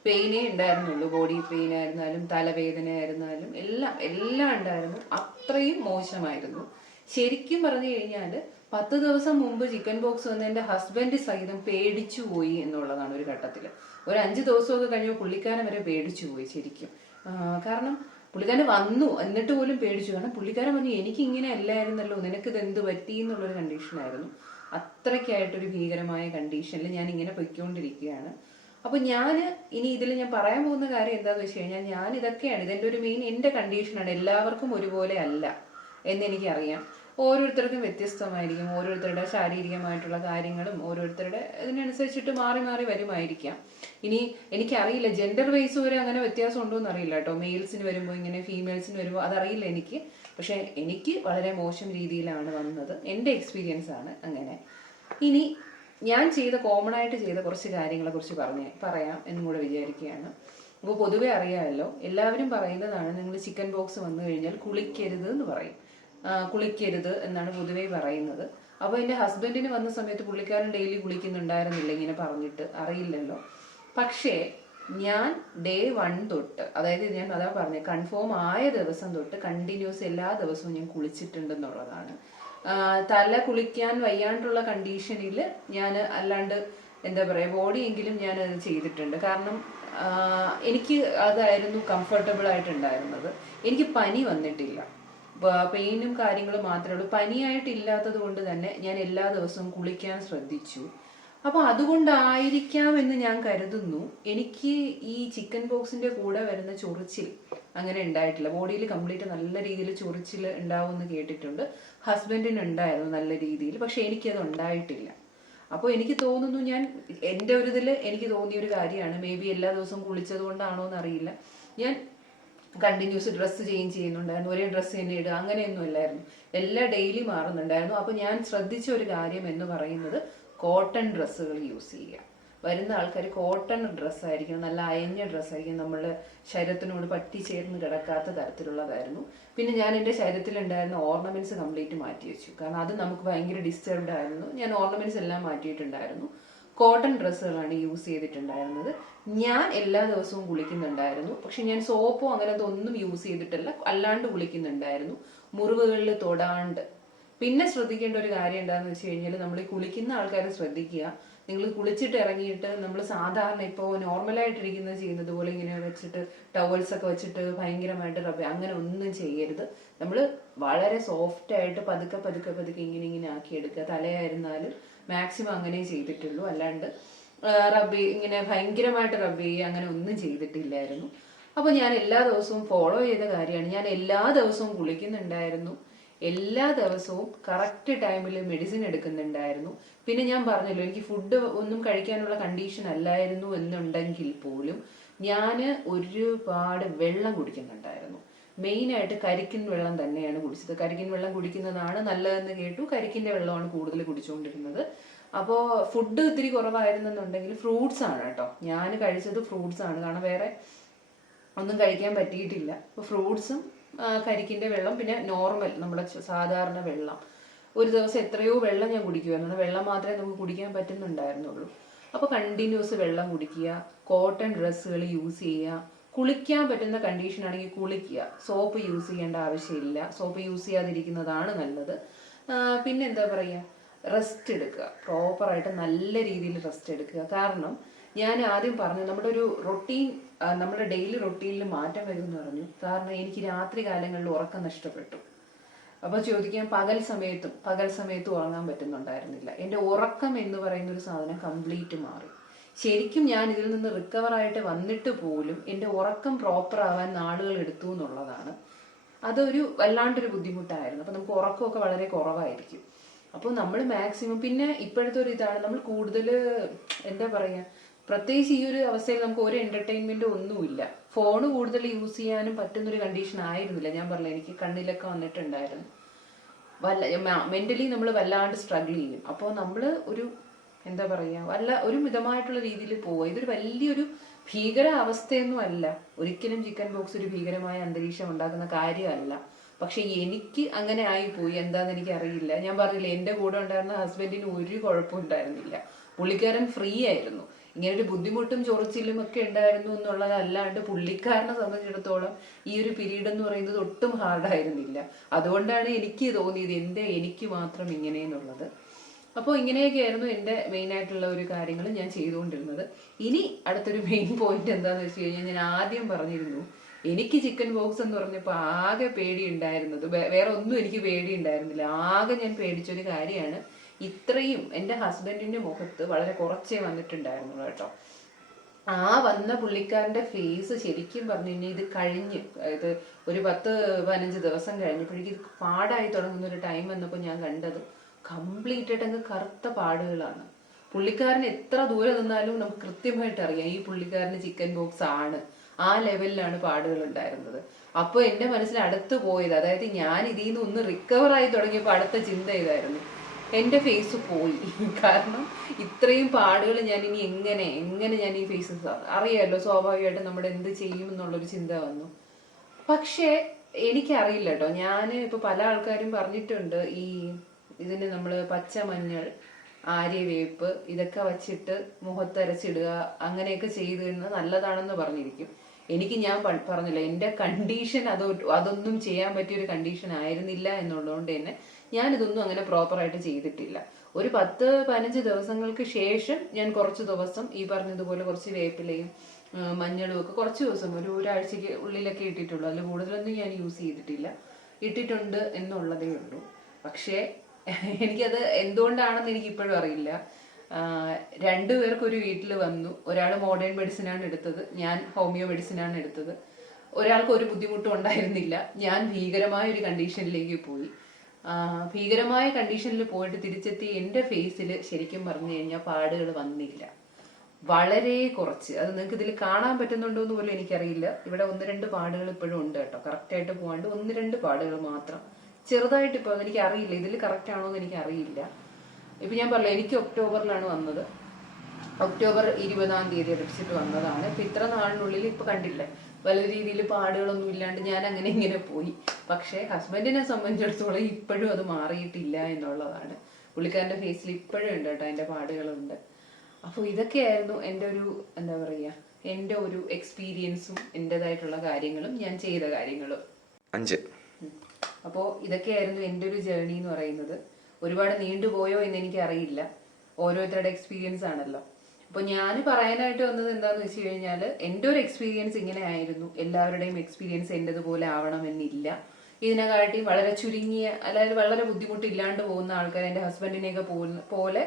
Speaker 1: പെയിനേ ഉണ്ടായിരുന്നുള്ളൂ. ബോഡി പെയിൻ ആയിരുന്നാലും തലവേദന ആയിരുന്നാലും എല്ലാം എല്ലാം ഉണ്ടായിരുന്നു. അത്രയും മോശമായിരുന്നു. ശരിക്കും പറഞ്ഞു കഴിഞ്ഞാൽ പത്ത് ദിവസം മുമ്പ് ചിക്കൻ ബോക്സ് വന്ന് എന്റെ ഹസ്ബൻഡ് സഹിതം പേടിച്ചു പോയി എന്നുള്ളതാണ് ഒരു ഘട്ടത്തിൽ ഒരു അഞ്ച് ദിവസമൊക്കെ കഴിഞ്ഞപ്പോൾ പുള്ളിക്കാരൻ വരെ പേടിച്ചു പോയി ശരിക്കും. കാരണം പുള്ളിക്കാരൻ വന്നു. എന്നിട്ട് പോലും പേടിച്ചു. കാരണം പുള്ളിക്കാരൻ പറഞ്ഞു എനിക്ക് ഇങ്ങനെ അല്ലായിരുന്നല്ലോ. നിനക്ക് ഇത് എന്ത് പറ്റി? എന്നുള്ളൊരു കണ്ടീഷനായിരുന്നു അത്രയ്ക്കായിട്ടൊരു ഭീകരമായ കണ്ടീഷനിൽ ഞാൻ ഇങ്ങനെ പൊയ്ക്കൊണ്ടിരിക്കുകയാണ്. അപ്പൊ ഞാൻ ഇനി ഇതിൽ ഞാൻ പറയാൻ പോകുന്ന കാര്യം എന്താന്ന് വെച്ച് കഴിഞ്ഞാൽ ഞാൻ ഇതൊക്കെയാണ് ഇതെന്റെ ഒരു മെയിൻ എന്റെ കണ്ടീഷനാണ് എല്ലാവർക്കും ഒരുപോലെ അല്ല എന്ന് എനിക്കറിയാം. ഓരോരുത്തർക്കും വ്യത്യസ്തമായിരിക്കും. ഓരോരുത്തരുടെ ശാരീരികമായിട്ടുള്ള കാര്യങ്ങളും ഓരോരുത്തരുടെ ഇതിനനുസരിച്ചിട്ട് മാറി മാറി വരുമായിരിക്കാം. ഇനി എനിക്കറിയില്ല ജെൻഡർ വൈസ് വരെ അങ്ങനെ വ്യത്യാസം ഉണ്ടോ എന്ന് അറിയില്ല കേട്ടോ. മെയിൽസിന് വരുമ്പോൾ ഇങ്ങനെ ഫീമെയിൽസിന് വരുമ്പോൾ അതറിയില്ല എനിക്ക്. പക്ഷേ എനിക്ക് വളരെ മോശം രീതിയിലാണ് വന്നത്. എന്റെ എക്സ്പീരിയൻസ് ആണ് അങ്ങനെ. ഇനി ഞാൻ ചെയ്ത കോമൺ ആയിട്ട് ചെയ്ത കുറച്ച് കാര്യങ്ങളെ കുറിച്ച് പറഞ്ഞ് പറയാം എന്നും കൂടെ വിചാരിക്കുകയാണ്. അപ്പോൾ പൊതുവെ അറിയാമല്ലോ എല്ലാവരും പറയുന്നതാണ് നിങ്ങൾ ചിക്കൻ ബോക്സ് വന്നു കഴിഞ്ഞാൽ കുളിക്കരുത് എന്ന് പറയും. കുളിക്കരുത് എന്നാണ് പൊതുവേ പറയുന്നത്. അപ്പോൾ എന്റെ ഹസ്ബൻഡിന് വന്ന സമയത്ത് പുള്ളിക്കാരൻ ഡെയിലി കുളിക്കുന്നുണ്ടായിരുന്നില്ല ഇങ്ങനെ പറഞ്ഞിട്ട് അറിയില്ലല്ലോ. പക്ഷേ ഞാൻ ഡേ വൺ തൊട്ട് അതായത് ഞാൻ അതാ പറഞ്ഞത് കൺഫേം ആയ ദിവസം തൊട്ട് കണ്ടിന്യൂസ് എല്ലാ ദിവസവും ഞാൻ കുളിച്ചിട്ടുണ്ടെന്നുള്ളതാണ്. തല കുളിക്കാൻ വയ്യാണ്ടുള്ള കണ്ടീഷനിൽ ഞാൻ അല്ലാണ്ട് എന്താ പറയുക ബോഡിയെങ്കിലും ഞാൻ അത് ചെയ്തിട്ടുണ്ട്. കാരണം എനിക്ക് അതായിരുന്നു കംഫർട്ടബിൾ ആയിട്ടുണ്ടായിരുന്നത്. എനിക്ക് പനി വന്നിട്ടില്ല. പെയിനും കാര്യങ്ങളും മാത്രമേ ഉള്ളൂ. പനിയായിട്ടില്ലാത്തത് കൊണ്ട് തന്നെ ഞാൻ എല്ലാ ദിവസവും കുളിക്കാൻ ശ്രദ്ധിച്ചു. അപ്പൊ അതുകൊണ്ടായിരിക്കാം എന്ന് ഞാൻ കരുതുന്നു. എനിക്ക് ഈ ചിക്കൻ ബോക്സിന്റെ കൂടെ വരുന്ന ചൊറിച്ചിൽ അങ്ങനെ ഉണ്ടായിട്ടില്ല. ബോഡിയിൽ കംപ്ലീറ്റ് നല്ല രീതിയിൽ ചൊറിച്ചിൽ ഉണ്ടാവുമെന്ന് കേട്ടിട്ടുണ്ട്. ഹസ്ബൻഡിന് ഉണ്ടായിരുന്നു നല്ല രീതിയിൽ പക്ഷെ എനിക്കത് ഉണ്ടായിട്ടില്ല. അപ്പോൾ എനിക്ക് തോന്നുന്നു ഞാൻ എന്റെ ഒരു ഇതിൽ എനിക്ക് തോന്നിയ ഒരു കാര്യമാണ്. മേ ബി എല്ലാ ദിവസവും കുളിച്ചത് കൊണ്ടാണോ എന്നറിയില്ല ഞാൻ കണ്ടിന്യൂസ് ഡ്രസ്സ് ചേഞ്ച് ചെയ്യുന്നുണ്ടായിരുന്നു. ഒരേ ഡ്രസ്സ് തന്നെ ഇടുക അങ്ങനെയൊന്നും ഇല്ലായിരുന്നു എല്ലാം ഡെയിലി മാറുന്നുണ്ടായിരുന്നു. അപ്പോൾ ഞാൻ ശ്രദ്ധിച്ച ഒരു കാര്യം എന്ന് പറയുന്നത് കോട്ടൺ ഡ്രസ്സുകൾ യൂസ് ചെയ്യുക. വരുന്ന ആൾക്കാർ കോട്ടൺ ഡ്രസ്സായിരിക്കണം നല്ല അയഞ്ഞ ഡ്രസ്സായിരിക്കും നമ്മളുടെ ശരീരത്തിനോട് പറ്റി ചേർന്ന് കിടക്കാത്ത തരത്തിലുള്ളതായിരുന്നു. പിന്നെ ഞാൻ എന്റെ ശരീരത്തിലുണ്ടായിരുന്ന ഓർണമെന്റ്സ് കംപ്ലീറ്റ് മാറ്റി വെച്ചു. കാരണം അത് നമുക്ക് ഭയങ്കര ഡിസ്റ്റർബ്ഡ് ആയിരുന്നു. ഞാൻ ഓർണമെന്റ്സ് എല്ലാം മാറ്റിയിട്ടുണ്ടായിരുന്നു. കോട്ടൺ ഡ്രസ്സുകളാണ് യൂസ് ചെയ്തിട്ടുണ്ടായിരുന്നത്. ഞാൻ എല്ലാ ദിവസവും കുളിക്കുന്നുണ്ടായിരുന്നു. പക്ഷെ ഞാൻ സോപ്പോ അങ്ങനത്തെ ഒന്നും യൂസ് ചെയ്തിട്ടില്ല. അല്ലാണ്ട് കുളിക്കുന്നുണ്ടായിരുന്നു. മുറിവുകളിൽ തൊടാണ്ട്. പിന്നെ ശ്രദ്ധിക്കേണ്ട ഒരു കാര്യം എന്താണെന്ന് വെച്ച് കഴിഞ്ഞാൽ നമ്മൾ കുളിക്കുന്ന ആൾക്കാരെ ശ്രദ്ധിക്കുക. നിങ്ങൾ കുളിച്ചിട്ട് ഇറങ്ങിയിട്ട് നമ്മൾ സാധാരണ ഇപ്പോൾ നോർമലായിട്ടിരിക്കുന്നത് ചെയ്യുന്നത് പോലെ ഇങ്ങനെ വെച്ചിട്ട് ടവൽസ് ഒക്കെ വെച്ചിട്ട് ഭയങ്കരമായിട്ട് റബ്ബ് അങ്ങനെ ഒന്നും ചെയ്യരുത്. നമ്മൾ വളരെ സോഫ്റ്റ് ആയിട്ട് പതുക്കെ പതുക്കെ പതുക്കെ ഇങ്ങനെ ഇങ്ങനെ ആക്കി എടുക്കുക തലയായിരുന്നാലും മാക്സിമം അങ്ങനെ ചെയ്തിട്ടുള്ളൂ. അല്ലാണ്ട് റബ്ബി ഇങ്ങനെ ഭയങ്കരമായിട്ട് റബ്ബ് അങ്ങനെ ഒന്നും ചെയ്തിട്ടില്ലായിരുന്നു. അപ്പൊ ഞാൻ എല്ലാ ദിവസവും ഫോളോ ചെയ്ത കാര്യമാണ്. ഞാൻ എല്ലാ ദിവസവും കുളിക്കുന്നുണ്ടായിരുന്നു. എല്ലാ ദിവസവും കറക്റ്റ് ടൈമിൽ മെഡിസിൻ എടുക്കുന്നുണ്ടായിരുന്നു. പിന്നെ ഞാൻ പറഞ്ഞല്ലോ എനിക്ക് ഫുഡ് ഒന്നും കഴിക്കാനുള്ള കണ്ടീഷൻ അല്ലായിരുന്നു എന്നുണ്ടെങ്കിൽ പോലും ഞാൻ ഒരുപാട് വെള്ളം കുടിക്കുന്നുണ്ടായിരുന്നു. മെയിനായിട്ട് കരിക്കിൻ വെള്ളം തന്നെയാണ് കുടിച്ചത്. കരിക്കിൻ വെള്ളം കുടിക്കുന്നതാണ് നല്ലതെന്ന് കേട്ടു. കരിക്കിന്റെ വെള്ളമാണ് കൂടുതൽ കുടിച്ചുകൊണ്ടിരുന്നത്. അപ്പോൾ ഫുഡ് ഇത്തിരി കുറവായിരുന്നെന്നുണ്ടെങ്കിൽ ഫ്രൂട്ട്സ് ആണ് കേട്ടോ. ഞാൻ കഴിച്ചത് ഫ്രൂട്ട്സ് ആണ്. കാരണം വേറെ ഒന്നും കഴിക്കാൻ പറ്റിയിട്ടില്ല. അപ്പോൾ ഫ്രൂട്ട്സും കരിക്കിന്റെ വെള്ളം പിന്നെ നോർമൽ നമ്മുടെ സാധാരണ വെള്ളം. ഒരു ദിവസം എത്രയോ വെള്ളം ഞാൻ കുടിക്കുമായിരുന്നു. വെള്ളം മാത്രമേ നമുക്ക് കുടിക്കാൻ പറ്റുന്നുണ്ടായിരുന്നുള്ളൂ. അപ്പോൾ കണ്ടിന്യൂസ് വെള്ളം കുടിക്കുക കോട്ടൺ ഡ്രസ്സുകൾ യൂസ് ചെയ്യുക കുളിക്കാൻ പറ്റുന്ന കണ്ടീഷൻ ആണെങ്കിൽ കുളിക്കുക. സോപ്പ് യൂസ് ചെയ്യേണ്ട ആവശ്യമില്ല. സോപ്പ് യൂസ് ചെയ്യാതിരിക്കുന്നതാണ് നല്ലത്. പിന്നെ എന്താ പറയുക റെസ്റ്റ് എടുക്കുക. പ്രോപ്പറായിട്ട് നല്ല രീതിയിൽ റെസ്റ്റ് എടുക്കുക. കാരണം ഞാൻ ആദ്യം പറഞ്ഞു നമ്മുടെ ഒരു റൊട്ടീൻ നമ്മുടെ ഡെയിലി റൊട്ടീനിൽ മാറ്റം വരുമെന്ന് പറഞ്ഞു. കാരണം എനിക്ക് രാത്രി കാലങ്ങളിൽ ഉറക്കം നഷ്ടപ്പെട്ടു. അപ്പോൾ ചോദിക്കാൻ പകൽ സമയത്തും പകൽ സമയത്തും ഉറങ്ങാൻ പറ്റുന്നുണ്ടായിരുന്നില്ല. എന്റെ ഉറക്കം എന്ന് പറയുന്ന ഒരു സാധനം കംപ്ലീറ്റ് മാറി. ശരിക്കും ഞാൻ ഇതിൽ നിന്ന് റിക്കവർ ആയിട്ട് വന്നിട്ട് പോലും എന്റെ ഉറക്കം പ്രോപ്പർ ആവാൻ നാളുകൾ എടുത്തു എന്നുള്ളതാണ്. അതൊരു വല്ലാണ്ടൊരു ബുദ്ധിമുട്ടായിരുന്നു. അപ്പൊ നമുക്ക് ഉറക്കമൊക്കെ വളരെ കുറവായിരിക്കും. അപ്പോൾ നമ്മൾ മാക്സിമം പിന്നെ ഇപ്പോഴത്തെ ഒരു ഇതാണ്. നമ്മൾ കൂടുതൽ എന്താ പറയാ പ്രത്യേകിച്ച് ഈ ഒരു അവസ്ഥയിൽ നമുക്ക് ഒരു എന്റർടൈൻമെന്റും ഒന്നുമില്ല. ഫോൺ കൂടുതൽ യൂസ് ചെയ്യാനും പറ്റുന്ന ഒരു കണ്ടീഷൻ ആയിരുന്നില്ല. ഞാൻ പറഞ്ഞില്ല എനിക്ക് കണ്ണിലൊക്കെ വന്നിട്ടുണ്ടായിരുന്നു. വല്ല മെന്റലി നമ്മൾ വല്ലാണ്ട് സ്ട്രഗിൾ ചെയ്യും. അപ്പോൾ നമ്മൾ ഒരു എന്താ പറയുക വല്ല ഒരു മിതമായിട്ടുള്ള രീതിയിൽ പോവുക. ഇതൊരു വലിയൊരു ഭീകര അവസ്ഥയൊന്നും അല്ല ഒരിക്കലും ചിക്കൻ ബോക്സ് ഒരു ഭീകരമായ അന്തരീക്ഷം ഉണ്ടാക്കുന്ന കാര്യമല്ല. പക്ഷെ എനിക്ക് അങ്ങനെ പോയി എന്താന്ന് എനിക്ക് അറിയില്ല ഞാൻ പറഞ്ഞില്ല എന്റെ കൂടെ ഉണ്ടായിരുന്ന ഹസ്ബൻഡിന് ഒരു കുഴപ്പം ഉണ്ടായിരുന്നില്ല. പുള്ളിക്കാരൻ ഫ്രീ ആയിരുന്നു. ഇങ്ങനെ ഒരു ബുദ്ധിമുട്ടും ചൊറിച്ചിലും ഒക്കെ ഉണ്ടായിരുന്നു എന്നുള്ളതല്ലാണ്ട് പുള്ളിക്കാരനെ സംബന്ധിച്ചിടത്തോളം ഈ ഒരു പീരീഡ് എന്ന് പറയുന്നത് ഒട്ടും ഹാർഡായിരുന്നില്ല അതുകൊണ്ടാണ് എനിക്ക് തോന്നിയത് എന്റെ എനിക്ക് മാത്രം ഇങ്ങനെ എന്നുള്ളത് അപ്പോൾ ഇങ്ങനെയൊക്കെയായിരുന്നു എന്റെ മെയിൻ ആയിട്ടുള്ള ഒരു കാര്യങ്ങൾ ഞാൻ ചെയ്തുകൊണ്ടിരുന്നത്. ഇനി അടുത്തൊരു മെയിൻ പോയിന്റ് എന്താന്ന് വെച്ച് കഴിഞ്ഞാൽ ഞാൻ ആദ്യം പറഞ്ഞിരുന്നു എനിക്ക് ചിക്കൻ ബോക്സ് എന്ന് പറഞ്ഞപ്പോൾ ആകെ പേടി ഉണ്ടായിരുന്നത് വേറെ ഒന്നും എനിക്ക് പേടി ഉണ്ടായിരുന്നില്ല ആകെ ഞാൻ പേടിച്ചൊരു കാര്യമാണ് ഇത്രയും എന്റെ ഹസ്ബൻഡിന്റെ മുഖത്ത് വളരെ കുറച്ചേ വന്നിട്ടുണ്ടായിരുന്നുള്ളൂ കേട്ടോ. ആ വന്ന പുള്ളിക്കാരന്റെ ഫേസ് ശരിക്കും പറഞ്ഞു കഴിഞ്ഞാൽ ഇത് കഴിഞ്ഞ് അതായത് ഒരു പത്ത് പതിനഞ്ച് ദിവസം കഴിഞ്ഞപ്പോഴേക്കും ഇത് പാടായി തുടങ്ങുന്ന ഒരു ടൈം വന്നപ്പോൾ ഞാൻ കണ്ടത് കംപ്ലീറ്റ് ആയിട്ട് അങ്ങ് കറുത്ത പാടുകളാണ്. പുള്ളിക്കാരൻ എത്ര ദൂരെ നിന്നാലും നമുക്ക് കൃത്യമായിട്ട് അറിയാം ഈ പുള്ളിക്കാരന് ചിക്കൻ ബോക്സ് ആണ്. ആ ലെവലിലാണ് പാടുകൾ ഉണ്ടായിരുന്നത്. അപ്പോൾ എന്റെ മനസ്സിൽ അടുത്ത് പോയത് അതായത് ഞാൻ ഇതിൽ നിന്ന് ഒന്ന് റിക്കവർ ആയി തുടങ്ങിയപ്പോൾ അടുത്ത ചിന്ത ഇതായിരുന്നു. എന്റെ ഫേസ് പോയി. കാരണം ഇത്രയും പാടുകൾ ഞാൻ ഇനി എങ്ങനെ എങ്ങനെ ഞാൻ ഈ ഫേസ് അറിയാമല്ലോ സ്വാഭാവികമായിട്ട് നമ്മൾ എന്ത് ചെയ്യും എന്നുള്ളൊരു ചിന്ത വന്നു. പക്ഷേ എനിക്കറിയില്ല കേട്ടോ. ഞാൻ ഇപ്പൊ പല ആൾക്കാരും പറഞ്ഞിട്ടുണ്ട് ഈ ഇതിന് നമ്മൾ പച്ചമഞ്ഞൾ ആര്യവേപ്പ് ഇതൊക്കെ വച്ചിട്ട് മുഖത്തരച്ചിടുക അങ്ങനെയൊക്കെ ചെയ്തു കഴിഞ്ഞാൽ നല്ലതാണെന്ന് പറഞ്ഞിരിക്കും. എനിക്ക് ഞാൻ പറഞ്ഞില്ല എന്റെ കണ്ടീഷൻ അത് അതൊന്നും ചെയ്യാൻ പറ്റിയ ഒരു കണ്ടീഷൻ ആയിരുന്നില്ല എന്നുള്ളതുകൊണ്ട് തന്നെ ഞാൻ ഇതൊന്നും അങ്ങനെ പ്രോപ്പറായിട്ട് ചെയ്തിട്ടില്ല. ഒരു പത്ത് പതിനഞ്ച് ദിവസങ്ങൾക്ക് ശേഷം ഞാൻ കുറച്ച് ദിവസം ഈ പറഞ്ഞതുപോലെ കുറച്ച് വേപ്പിലയും മഞ്ഞളും ഒക്കെ കുറച്ച് ദിവസം ഒരു ഒരാഴ്ചക്ക് ഉള്ളിലൊക്കെ ഇട്ടിട്ടുള്ളൂ. അതിൽ കൂടുതലൊന്നും ഞാൻ യൂസ് ചെയ്തിട്ടില്ല. ഇട്ടിട്ടുണ്ട് എന്നുള്ളതേ ഉള്ളൂ. പക്ഷേ എനിക്കത് എന്തുകൊണ്ടാണെന്ന് എനിക്ക് ഇപ്പോഴും അറിയില്ല രണ്ടു പേർക്ക് ഒരു വീട്ടിൽ വന്നു. ഒരാൾ മോഡേൺ മെഡിസിനാണ് എടുത്തത്. ഞാൻ ഹോമിയോ മെഡിസിനാണ് എടുത്തത്. ഒരാൾക്ക് ഒരു ബുദ്ധിമുട്ടും ഉണ്ടായിരുന്നില്ല. ഞാൻ ഭീകരമായ ഒരു കണ്ടീഷനിലേക്ക് പോയി. ഭീകരമായ കണ്ടീഷനിൽ പോയിട്ട് തിരിച്ചെത്തി എന്റെ ഫേസിൽ ശരിക്കും പറഞ്ഞു കഴിഞ്ഞാൽ പാടുകൾ വന്നില്ല. വളരെ കുറച്ച്. അത് നിങ്ങൾക്ക് ഇതിൽ കാണാൻ പറ്റുന്നുണ്ടോ എന്ന് പോലും എനിക്കറിയില്ല. ഇവിടെ ഒന്ന് രണ്ട് പാടുകൾ ഇപ്പോഴും ഉണ്ട് കേട്ടോ. കറക്റ്റ് ആയിട്ട് പോകാണ്ട് ഒന്ന് രണ്ട് പാടുകൾ മാത്രം. ചെറുതായിട്ട് ഇപ്പോൾ എനിക്ക് അറിയില്ല ഇതിൽ കറക്റ്റ് ആണോ എന്ന് എനിക്ക് അറിയില്ല ഇപ്പൊ ഞാൻ പറഞ്ഞു എനിക്ക് ഒക്ടോബറിലാണ് വന്നത്. ഒക്ടോബർ ഇരുപതാം തീയതി അടുപ്പിച്ചിട്ട് വന്നതാണ്. ഇപ്പൊ ഇത്ര നാളിനുള്ളിൽ ഇപ്പൊ കണ്ടില്ല വലിയ രീതിയിൽ പാടുകളൊന്നും ഇല്ലാണ്ട് ഞാൻ അങ്ങനെ ഇങ്ങനെ പോയി. പക്ഷേ ഹസ്ബൻഡിനെ സംബന്ധിച്ചിടത്തോളം ഇപ്പോഴും അത് മാറിയിട്ടില്ല എന്നുള്ളതാണ്. പുള്ളിക്കാരന്റെ ഫേസിൽ ഇപ്പോഴും ഉണ്ട് കേട്ടോ എന്റെ പാടുകളുണ്ട്. അപ്പോൾ ഇതൊക്കെയായിരുന്നു എന്റെ ഒരു എന്താ പറയുക എന്റെ ഒരു എക്സ്പീരിയൻസും എന്റെതായിട്ടുള്ള കാര്യങ്ങളും ഞാൻ ചെയ്ത കാര്യങ്ങളും.
Speaker 2: അഞ്ച്.
Speaker 1: അപ്പോൾ ഇതൊക്കെയായിരുന്നു എന്റെ ഒരു ജേർണി എന്ന് പറയുന്നത്. ഒരുപാട് നീണ്ടുപോയോ എന്ന് എനിക്ക് അറിയില്ല ഓരോരുത്തരുടെ എക്സ്പീരിയൻസ് ആണല്ലോ. അപ്പോൾ ഞാൻ പറയാനായിട്ട് വന്നത് എന്താന്ന് വെച്ച് കഴിഞ്ഞാൽ എന്റെ ഒരു എക്സ്പീരിയൻസ് ഇങ്ങനെ ആയിരുന്നു എല്ലാവരുടെയും എക്സ്പീരിയൻസ് എന്റെതുപോലെ ആവണമെന്നില്ല. ഇതിനെക്കാട്ടി വളരെ ചുരുങ്ങിയ അതായത് വളരെ ബുദ്ധിമുട്ടില്ലാണ്ട് പോകുന്ന ആൾക്കാർ എന്റെ ഹസ്ബൻഡിനെയൊക്കെ പോലെ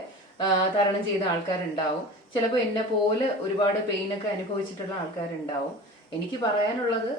Speaker 1: തരണം ചെയ്ത ആൾക്കാരുണ്ടാവും. ചിലപ്പോൾ എന്നെ പോലെ ഒരുപാട് പെയിനൊക്കെ അനുഭവിച്ചിട്ടുള്ള ആൾക്കാരുണ്ടാവും. എനിക്ക് പറയാനുള്ളത്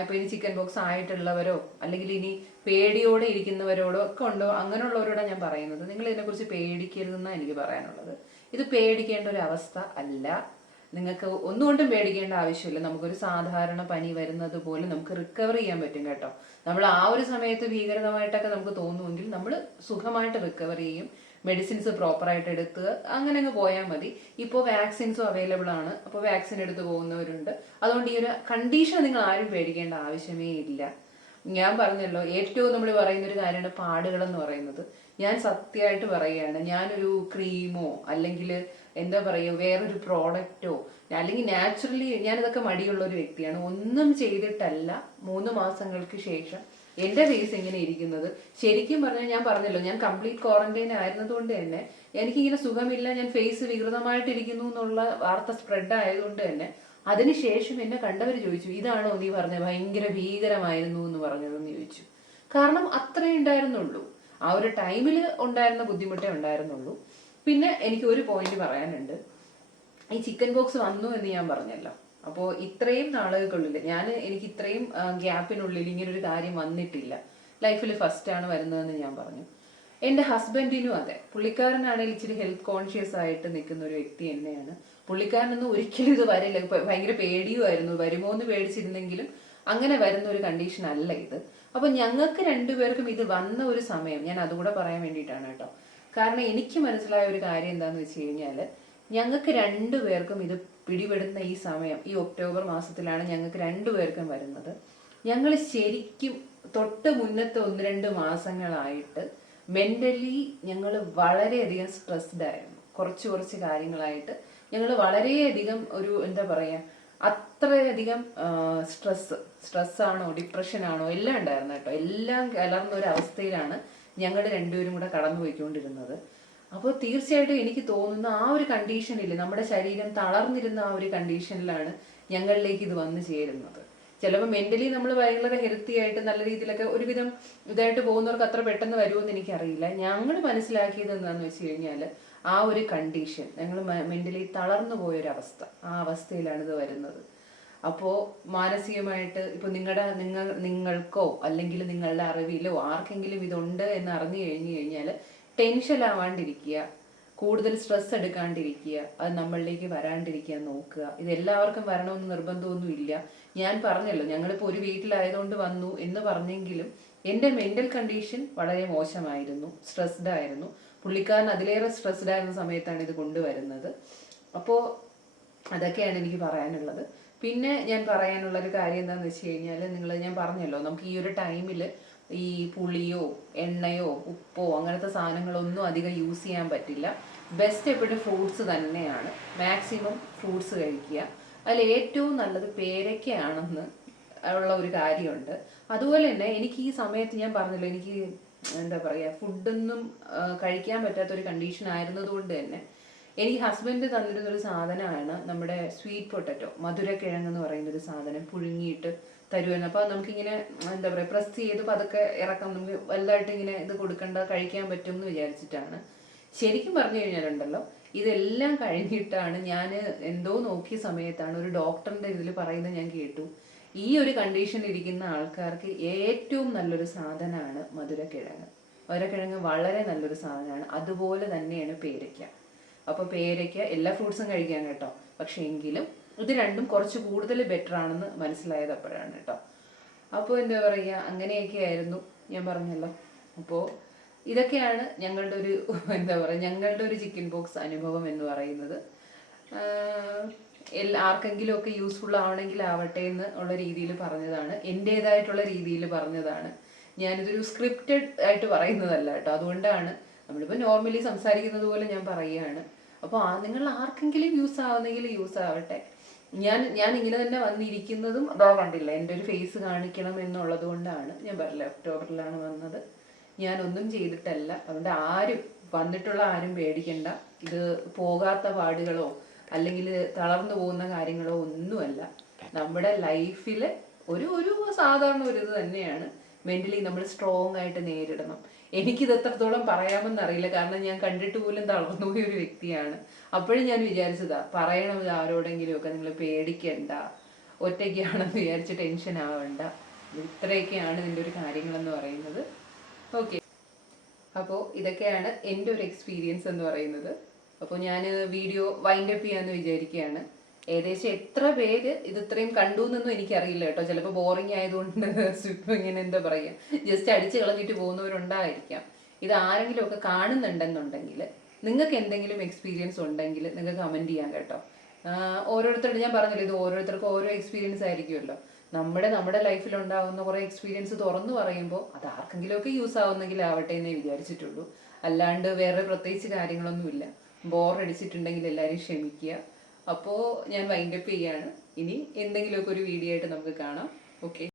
Speaker 1: ഇപ്പൊ ഇനി ചിക്കൻ ബോക്സ് ആയിട്ടുള്ളവരോ അല്ലെങ്കിൽ ഇനി പേടിയോടെ ഇരിക്കുന്നവരോടോ ഒക്കെ ഉണ്ടോ? അങ്ങനെയുള്ളവരോടാണ് ഞാൻ പറയുന്നത്. നിങ്ങൾ ഇതിനെക്കുറിച്ച് പേടിക്കരുതെന്നാണ് എനിക്ക് പറയാനുള്ളത്. ഇത് പേടിക്കേണ്ട ഒരു അവസ്ഥ അല്ല. നിങ്ങൾക്ക് ഒന്നുകൊണ്ടും പേടിക്കേണ്ട ആവശ്യമില്ല. നമുക്കൊരു സാധാരണ പനി വരുന്നത് പോലെ നമുക്ക് റിക്കവർ ചെയ്യാൻ പറ്റും കേട്ടോ. നമ്മൾ ആ ഒരു സമയത്ത് ഭീകരമായിട്ടൊക്കെ നമുക്ക് തോന്നുമെങ്കിൽ നമ്മൾ സുഖമായിട്ട് റിക്കവർ ചെയ്യും. മെഡിസിൻസ് പ്രോപ്പറായിട്ട് എടുത്ത് അങ്ങനെ അങ്ങ് പോയാൽ മതി. ഇപ്പോൾ വാക്സിൻസും അവൈലബിൾ ആണ്. അപ്പോൾ വാക്സിൻ എടുത്ത് പോകുന്നവരുണ്ട്. അതുകൊണ്ട് ഈ ഒരു കണ്ടീഷൻ നിങ്ങൾ ആരും പേടിക്കേണ്ട ആവശ്യമേ ഇല്ല. ഞാൻ പറഞ്ഞല്ലോ ഏറ്റവും നമ്മൾ പറയുന്ന ഒരു കാര്യമാണ് പാടുകൾ എന്ന് പറയുന്നത്. ഞാൻ സത്യമായിട്ട് പറയുകയാണ് ഞാനൊരു ക്രീമോ അല്ലെങ്കിൽ എന്താ പറയുക വേറൊരു പ്രോഡക്റ്റോ അല്ലെങ്കിൽ നാച്ചുറലി ഞാനിതൊക്കെ മടിയുള്ള ഒരു വ്യക്തിയാണ്. ഒന്നും ചെയ്തിട്ടല്ല. മൂന്ന് മാസങ്ങൾക്ക് ശേഷം എന്റെ ഫേസ് ഇങ്ങനെ ഇരിക്കുന്നത്? ശരിക്കും പറഞ്ഞാൽ ഞാൻ പറഞ്ഞല്ലോ ഞാൻ കംപ്ലീറ്റ് ക്വാറന്റൈൻ ആയിരുന്നതുകൊണ്ട് തന്നെ എനിക്കിങ്ങനെ സുഖമില്ല ഞാൻ ഫേസ് വികൃതമായിട്ടിരിക്കുന്നു എന്നുള്ള വാർത്ത സ്പ്രെഡ് ആയതുകൊണ്ട് തന്നെ അതിനുശേഷം എന്നെ കണ്ടവർ ചോദിച്ചു ഇതാണോ നീ പറഞ്ഞത് ഭയങ്കര ഭീകരമായിരുന്നു എന്ന് പറഞ്ഞതെന്ന് ചോദിച്ചു. കാരണം അത്രേ ഉണ്ടായിരുന്നുള്ളൂ. ആ ഒരു ടൈമിൽ ഉണ്ടായിരുന്ന ബുദ്ധിമുട്ടേ ഉണ്ടായിരുന്നുള്ളൂ. പിന്നെ എനിക്ക് ഒരു പോയിന്റ് പറയാനുണ്ട്. ഈ ചിക്കൻ ബോക്സ് വന്നു എന്ന് ഞാൻ പറഞ്ഞല്ലോ. അപ്പോൾ ഇത്രയും നാളുകൾക്കുള്ളിൽ ഞാൻ എനിക്ക് ഇത്രയും ഗ്യാപ്പിനുള്ളിൽ ഇങ്ങനെ ഒരു കാര്യം വന്നിട്ടില്ല. ലൈഫിൽ ഫസ്റ്റ് ആണ് വരുന്നതെന്ന് ഞാൻ പറഞ്ഞു. എന്റെ ഹസ്ബൻഡിനും അതെ. പുള്ളിക്കാരനാണെങ്കിൽ ഇച്ചിരി ഹെൽത്ത് കോൺഷ്യസ് ആയിട്ട് നിൽക്കുന്ന ഒരു വ്യക്തി തന്നെയാണ് പുള്ളിക്കാരനൊന്നും ഒരിക്കലും ഇത് വരില്ല. ഭയങ്കര പേടിയുമായിരുന്നു. വരുമോ എന്ന് പേടിച്ചിരുന്നെങ്കിലും അങ്ങനെ വരുന്ന ഒരു കണ്ടീഷൻ അല്ല ഇത്. അപ്പൊ ഞങ്ങൾക്ക് രണ്ടുപേർക്കും ഇത് വന്ന ഒരു സമയം ഞാൻ അതുകൂടെ പറയാൻ വേണ്ടിയിട്ടാണ് കേട്ടോ. കാരണം എനിക്ക് മനസ്സിലായ ഒരു കാര്യം എന്താന്ന് വെച്ച് കഴിഞ്ഞാൽ ഞങ്ങൾക്ക് രണ്ടുപേർക്കും ഇത് പിടിപെടുന്ന ഈ സമയം ഈ ഒക്ടോബർ മാസത്തിലാണ് ഞങ്ങൾക്ക് രണ്ടുപേർക്കും വരുന്നത്. ഞങ്ങൾ ശരിക്കും തൊട്ട് മുന്നത്തെ ഒന്ന് രണ്ട് മാസങ്ങളായിട്ട് മെന്റലി ഞങ്ങൾ വളരെയധികം സ്ട്രെസ്ഡ് ആയിരുന്നു. കുറച്ച് കുറച്ച് കാര്യങ്ങളായിട്ട് ഞങ്ങൾ വളരെയധികം ഒരു എന്താ പറയാ അത്രയധികം സ്ട്രെസ് സ്ട്രെസ് ആണോ ഡിപ്രഷൻ ആണോ എല്ലാം ഉണ്ടായിരുന്നു കേട്ടോ. എല്ലാം കലർന്ന ഒരു അവസ്ഥയിലാണ് ഞങ്ങൾ രണ്ടുപേരും കൂടെ കടന്നു പോയിക്കൊണ്ടിരുന്നത് അപ്പോൾ തീർച്ചയായിട്ടും എനിക്ക് തോന്നുന്ന ആ ഒരു കണ്ടീഷനിൽ നമ്മുടെ ശരീരം തളർന്നിരുന്ന ആ ഒരു കണ്ടീഷനിലാണ് ഞങ്ങളിലേക്ക് ഇത് വന്നു ചേരുന്നത്. ചിലപ്പോൾ മെന്റലി നമ്മൾ ഭയങ്കര ഹെൽത്തി ആയിട്ട് നല്ല രീതിയിലൊക്കെ ഒരുവിധം ഇതായിട്ട് പോകുന്നവർക്ക് അത്ര പെട്ടെന്ന് വരുമെന്ന് എനിക്കറിയില്ല. ഞങ്ങൾ മനസ്സിലാക്കിയത് എന്താണെന്ന് വെച്ച് കഴിഞ്ഞാൽ ആ ഒരു കണ്ടീഷൻ ഞങ്ങൾ മെന്റലി തളർന്നു പോയൊരവസ്ഥ ആ അവസ്ഥയിലാണ് ഇത് വരുന്നത്. അപ്പോൾ മാനസികമായിട്ട് ഇപ്പൊ നിങ്ങളുടെ നിങ്ങൾ നിങ്ങൾക്കോ അല്ലെങ്കിൽ നിങ്ങളുടെ അറിവിലോ ആർക്കെങ്കിലും ഇതുണ്ട് എന്ന് അറിഞ്ഞു കഴിഞ്ഞു കഴിഞ്ഞാൽ ടെൻഷൻ ആവാണ്ടിരിക്കുക കൂടുതൽ സ്ട്രെസ് എടുക്കാണ്ടിരിക്കുക അത് നമ്മളിലേക്ക് വരാണ്ടിരിക്കുക നോക്കുക. ഇത് എല്ലാവർക്കും വരണമെന്ന് നിർബന്ധമൊന്നും ഇല്ല ഞാൻ പറഞ്ഞല്ലോ ഞങ്ങളിപ്പോൾ ഒരു വീട്ടിലായതുകൊണ്ട് വന്നു എന്ന് പറഞ്ഞെങ്കിലും എന്റെ മെന്റൽ കണ്ടീഷൻ വളരെ മോശമായിരുന്നു. സ്ട്രെസ്ഡ് ആയിരുന്നു. പുള്ളിക്കാരൻ അതിലേറെ സ്ട്രെസ്ഡ് ആയിരുന്ന സമയത്താണ് ഇത് കൊണ്ടുവരുന്നത്. അപ്പോൾ അതൊക്കെയാണ് എനിക്ക് പറയാനുള്ളത്. പിന്നെ ഞാൻ പറയാനുള്ള ഒരു കാര്യം എന്താണെന്ന് വെച്ച് കഴിഞ്ഞാൽ നിങ്ങൾ ഞാൻ പറഞ്ഞല്ലോ നമുക്ക് ഈ ഒരു ടൈമിൽ ഈ പുളിയോ എണ്ണയോ ഉപ്പോ അങ്ങനത്തെ സാധനങ്ങളൊന്നും അധികം യൂസ് ചെയ്യാൻ പറ്റില്ല. ബെസ്റ്റ് എപ്പോഴും ഫ്രൂട്ട്സ് തന്നെയാണ്. മാക്സിമം ഫ്രൂട്ട്സ് കഴിക്കുക. അതിൽ ഏറ്റവും നല്ലത് പേരയ്ക്കയാണെന്ന് ഉള്ള ഒരു കാര്യമുണ്ട്. അതുപോലെ തന്നെ എനിക്ക് ഈ സമയത്ത് ഞാൻ പറഞ്ഞല്ലോ എനിക്ക് എന്താ പറയുക ഫുഡൊന്നും കഴിക്കാൻ പറ്റാത്ത ഒരു കണ്ടീഷൻ ആയിരുന്നതുകൊണ്ട് തന്നെ എനിക്ക് ഹസ്ബൻഡ് തന്നിരുന്ന ഒരു സാധനമാണ് നമ്മുടെ സ്വീറ്റ് പൊട്ടറ്റോ മധുരക്കിഴങ്ങ് എന്ന് പറയുന്ന ഒരു സാധനം പുഴുങ്ങിയിട്ട് തരുമായിരുന്നു അപ്പോൾ നമുക്കിങ്ങനെ എന്താ പറയുക പ്രസ് ചെയ്ത് പതുക്കെ ഇറക്കാം നമുക്ക് വലുതായിട്ട് ഇങ്ങനെ ഇത് കൊടുക്കണ്ട കഴിക്കാൻ പറ്റും എന്ന് വിചാരിച്ചിട്ടാണ്. ശരിക്കും പറഞ്ഞു കഴിഞ്ഞാലുണ്ടല്ലോ ഇതെല്ലാം കഴിഞ്ഞിട്ടാണ് ഞാൻ എന്തോ നോക്കിയ സമയത്താണ് ഒരു ഡോക്ടറിന്റെ ഇതിൽ പറയുന്നത് ഞാൻ കേട്ടു. ഈ ഒരു കണ്ടീഷനിൽ ഇരിക്കുന്ന ആൾക്കാർക്ക് ഏറ്റവും നല്ലൊരു സാധനമാണ് മധുരക്കിഴങ്ങ്. മധുരക്കിഴങ്ങ് വളരെ നല്ലൊരു സാധനമാണ്. അതുപോലെ തന്നെയാണ് പേരയ്ക്ക. അപ്പൊ പേരയ്ക്ക എല്ലാ ഫ്രൂട്ട്സും കഴിക്കാൻ കേട്ടോ. പക്ഷെ എങ്കിലും ഇത് രണ്ടും കുറച്ച് കൂടുതൽ ബെറ്റർ ആണെന്ന് മനസ്സിലായത് അപ്പോഴാണ് കേട്ടോ. അപ്പോൾ എന്താ പറയുക അങ്ങനെയൊക്കെ ആയിരുന്നു ഞാൻ പറഞ്ഞല്ലോ. അപ്പോൾ ഇതൊക്കെയാണ് ഞങ്ങളുടെ ഒരു എന്താ പറയുക ഞങ്ങളുടെ ഒരു ചിക്കൻ ബോക്സ് അനുഭവം എന്ന് പറയുന്നത്. എല്ലാ ആർക്കെങ്കിലും ഒക്കെ യൂസ്ഫുൾ ആവണമെങ്കിൽ ആവട്ടെ എന്ന് ഉള്ള രീതിയിൽ പറഞ്ഞതാണ്. എന്റെതായിട്ടുള്ള രീതിയിൽ പറഞ്ഞതാണ്. ഞാനിതൊരു സ്ക്രിപ്റ്റഡ് ആയിട്ട് പറയുന്നതല്ല കേട്ടോ. അതുകൊണ്ടാണ് നമ്മളിപ്പോൾ നോർമലി സംസാരിക്കുന്നത് പോലെ ഞാൻ പറയുകയാണ്. അപ്പോൾ നിങ്ങൾ ആർക്കെങ്കിലും യൂസ് ആവുന്നെങ്കിൽ യൂസ് ആവട്ടെ. ഞാൻ ഞാൻ ഇങ്ങനെ തന്നെ വന്നിരിക്കുന്നതും അതാ കണ്ടില്ല എന്റെ ഒരു ഫേസ് കാണിക്കണം എന്നുള്ളത് കൊണ്ടാണ് ഞാൻ പറഞ്ഞില്ല ഒക്ടോബറിലാണ് വന്നത്. ഞാനൊന്നും ചെയ്തിട്ടല്ല. അതുകൊണ്ട് ആരും വന്നിട്ടുള്ള ആരും പേടിക്കണ്ട. ഇത് പോകാത്ത പാടുകളോ അല്ലെങ്കിൽ തളർന്നു പോകുന്ന കാര്യങ്ങളോ ഒന്നുമല്ല. നമ്മുടെ ലൈഫിൽ ഒരു ഒരു സാധാരണ ഒരു ഇത് തന്നെയാണ്. മെന്റലി നമ്മൾ സ്ട്രോങ് ആയിട്ട് നേരിടണം. എനിക്കിത് എത്രത്തോളം പറയാമെന്ന് അറിയില്ല. കാരണം ഞാൻ കണ്ടിട്ട് പോലും തളർന്നു പോയ ഒരു വ്യക്തിയാണ്. അപ്പോഴും ഞാൻ വിചാരിച്ചതാ പറയണം ഇത് ആരോടെങ്കിലും ഒക്കെ നിങ്ങൾ പേടിക്കണ്ട. ഒറ്റയ്ക്കാണെന്ന് വിചാരിച്ച് ടെൻഷൻ ആവണ്ട. ഇത്രയൊക്കെയാണ് ഇതിന്റെ ഒരു കാര്യങ്ങളെന്ന് പറയുന്നത്. ഓക്കെ അപ്പോൾ ഇതൊക്കെയാണ് എന്റെ ഒരു എക്സ്പീരിയൻസ് എന്ന് പറയുന്നത്. അപ്പോൾ ഞാൻ വീഡിയോ വൈൻഡപ്പ് ചെയ്യാമെന്ന് വിചാരിക്കുകയാണ്. ഏകദേശം എത്ര പേര് ഇത് ഇത്രയും കണ്ടു എന്നൊന്നും എനിക്കറിയില്ല കേട്ടോ. ചിലപ്പോൾ ബോറിംഗ് ആയതുകൊണ്ട് ഇങ്ങനെ എന്താ പറയുക ജസ്റ്റ് അടിച്ചു കളഞ്ഞിട്ട് പോകുന്നവരുണ്ടായിരിക്കാം. ഇത് ആരെങ്കിലും ഒക്കെ കാണുന്നുണ്ടെന്നുണ്ടെങ്കിൽ നിങ്ങൾക്ക് എന്തെങ്കിലും എക്സ്പീരിയൻസ് ഉണ്ടെങ്കിൽ നിങ്ങൾക്ക് കമന്റ് ചെയ്യാം കേട്ടോ. ഓരോരുത്തരുടെ ഞാൻ പറഞ്ഞില്ല ഇത് ഓരോരുത്തർക്കും ഓരോ എക്സ്പീരിയൻസ് ആയിരിക്കുമല്ലോ. നമ്മുടെ നമ്മുടെ ലൈഫിൽ ഉണ്ടാകുന്ന കുറേ എക്സ്പീരിയൻസ് തുറന്നു പറയുമ്പോൾ അത് ആർക്കെങ്കിലുമൊക്കെ യൂസ് ആവുന്നെങ്കിൽ ആവട്ടെ എന്നേ വിചാരിച്ചിട്ടുള്ളൂ. അല്ലാണ്ട് വേറെ പ്രത്യേകിച്ച് കാര്യങ്ങളൊന്നുമില്ല. ബോർ അടിച്ചിട്ടുണ്ടെങ്കിൽ എല്ലാവരും ക്ഷമിക്കുക. അപ്പോൾ ഞാൻ വൈൻഡപ്പ് ചെയ്യാണ്. ഇനി എന്തെങ്കിലുമൊക്കെ ഒരു വീഡിയോ ആയിട്ട് നമുക്ക് കാണാം. ഓക്കെ